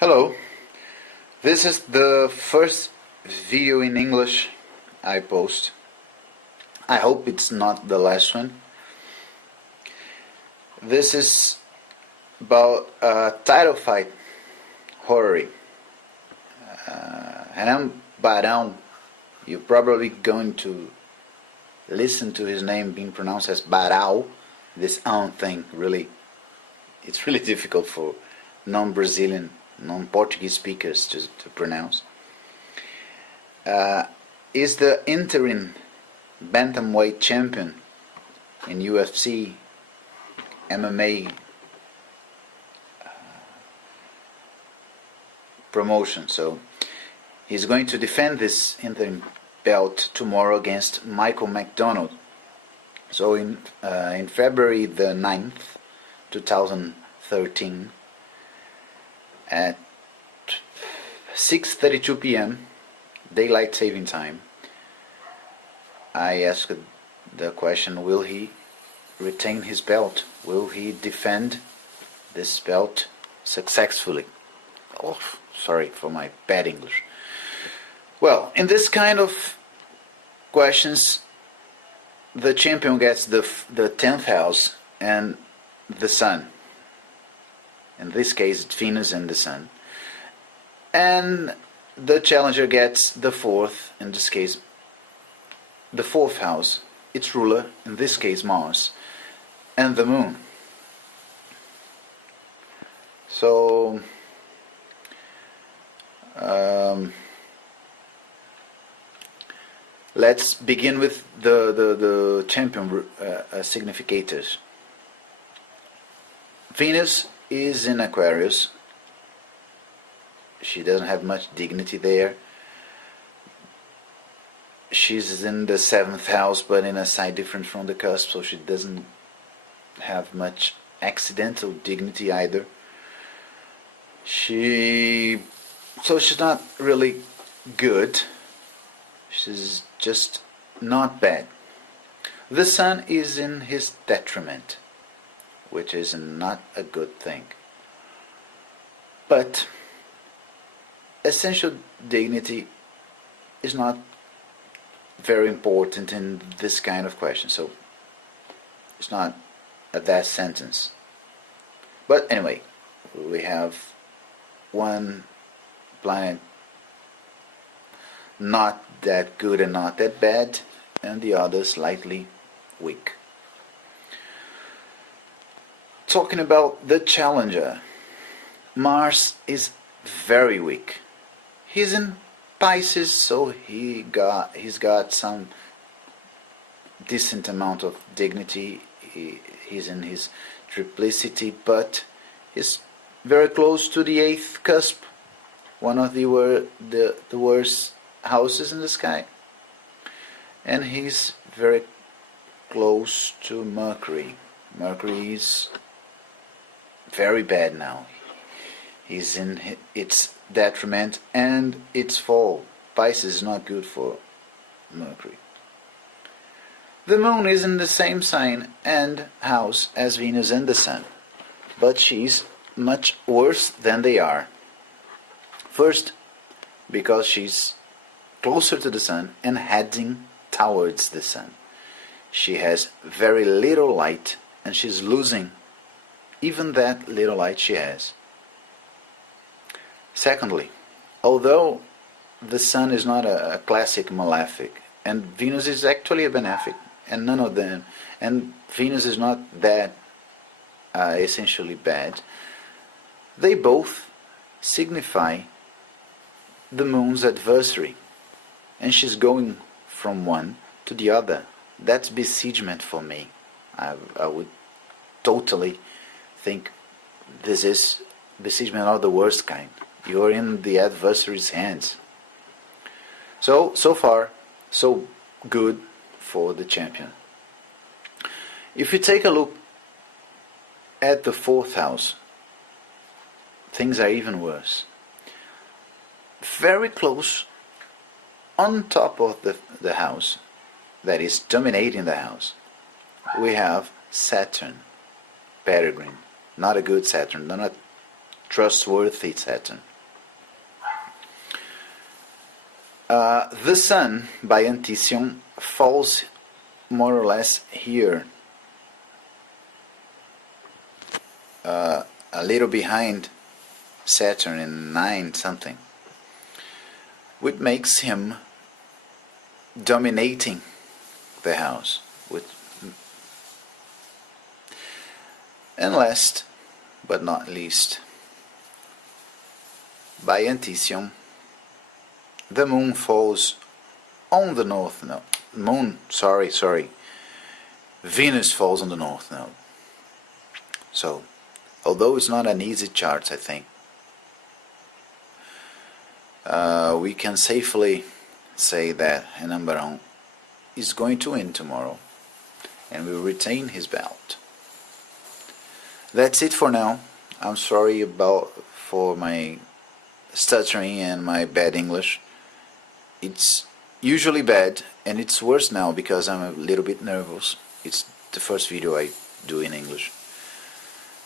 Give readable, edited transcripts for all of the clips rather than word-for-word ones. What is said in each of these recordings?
Hello, this is the first video in English I post. I hope it's not the last one. This is about a title fight, Horary. And I'm Barão. You're probably going to listen to his name being pronounced as Barão. This thing it's really difficult for non-Brazilian, non-Portuguese speakers to pronounce. Is the interim Bantamweight champion in UFC MMA promotion. So he's going to defend this interim belt tomorrow against Michael McDonald. So in February the 9th, 2013, at 6:32 p.m. daylight saving time, I asked the question: will he retain his belt? Will he defend this belt successfully? Oh, sorry for my bad English. Well, in this kind of questions, the champion gets the 10th house and the sun. In this case, it's Venus and the sun. And the challenger gets the 4th, in this case, the 4th house, its ruler, in this case Mars, and the moon. So, let's begin with the champion significators. Venus is in Aquarius. She doesn't have much dignity there. She's in the 7th house, but in a sign different from the cusp, so she doesn't have much accidental dignity either. So she's not really good. She's just not bad. The sun is in his detriment, which is not a good thing. But essential dignity is not very important in this kind of question, so it's not a death sentence. But anyway, we have one planet not that good and not that bad, and the other slightly weak. Talking about the challenger, Mars is very weak. He's in Pisces, so he's got some decent amount of dignity. He's in his triplicity, but he's very close to the 8th cusp, one of the worst houses in the sky, and he's very close to Mercury. Mercury is very bad now. He's in its detriment and its fall. Pisces is not good for Mercury. The moon is in the same sign and house as Venus and the sun, but she's much worse than they are. First, because she's closer to the sun and heading towards the sun. She has very little light, and she's losing even that little light she has. Secondly, although the sun is not a classic malefic, and Venus is actually a benefic, and none of them, and Venus is not that essentially bad, they both signify the moon's adversary, and she's going from one to the other. That's besiegement for me. I would totally think this is besiegement of the worst kind. You're in the adversary's hands. So far, so good for the champion. If you take a look at the 4th house, things are even worse. Very close on top of the house, that is dominating the house, we have Saturn, Peregrine. Not a good Saturn, not a trustworthy Saturn. The sun by Anticium falls more or less here, a little behind Saturn in 9 something, which makes him dominating the house. And last but not least, by Anticium, the moon falls on the north node. Venus falls on the north node. So, although it's not an easy chart, I think, we can safely say that Renan Barão is going to win tomorrow and will retain his belt. That's it for now. I'm sorry for my stuttering and my bad English. It's usually bad, and it's worse now because I'm a little bit nervous. It's the first video I do in English.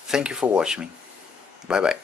Thank you for watching me. Bye bye.